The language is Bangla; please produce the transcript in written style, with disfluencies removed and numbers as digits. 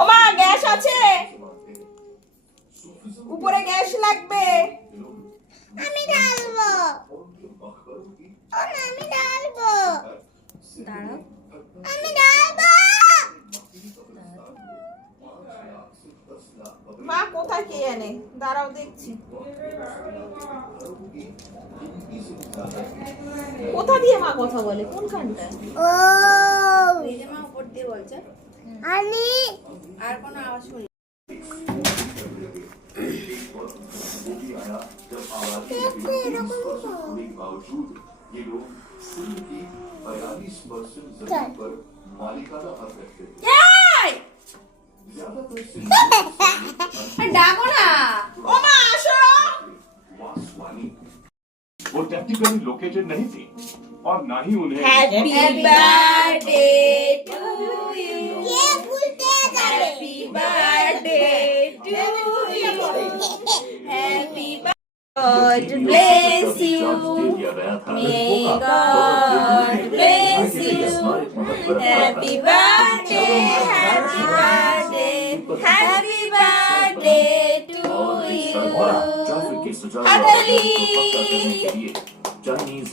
ওমা গ্যাস আছে, উপরে গ্যাস লাগবে। আমি ঢালবো। আমি ঢালবো। দাঁড়াও, আমি ঢালবো। মা কোথায় কে জানে, দাঁড়াও দেখছি। কোথা দিয়ে মা কথা বলে, কোনখানটায়? ও মা উপর দিয়ে বলছে, আমি আর কোনো আওয়াজ শুনি। ডাকো না, ও মা আসো। वो टेक्निकली लोकेटेड नहीं थी और ना ही उन्हें হ্যাপি বার্থডে টু ইউ, কে ভুলতে যাবে? Happy birthday to you, happy God bless you, may God bless you, happy birthday, happy birthday, happy birthday to you. Traffic के सुचारू Adali. आवागमन को पक्का करने के लिए चाइनीज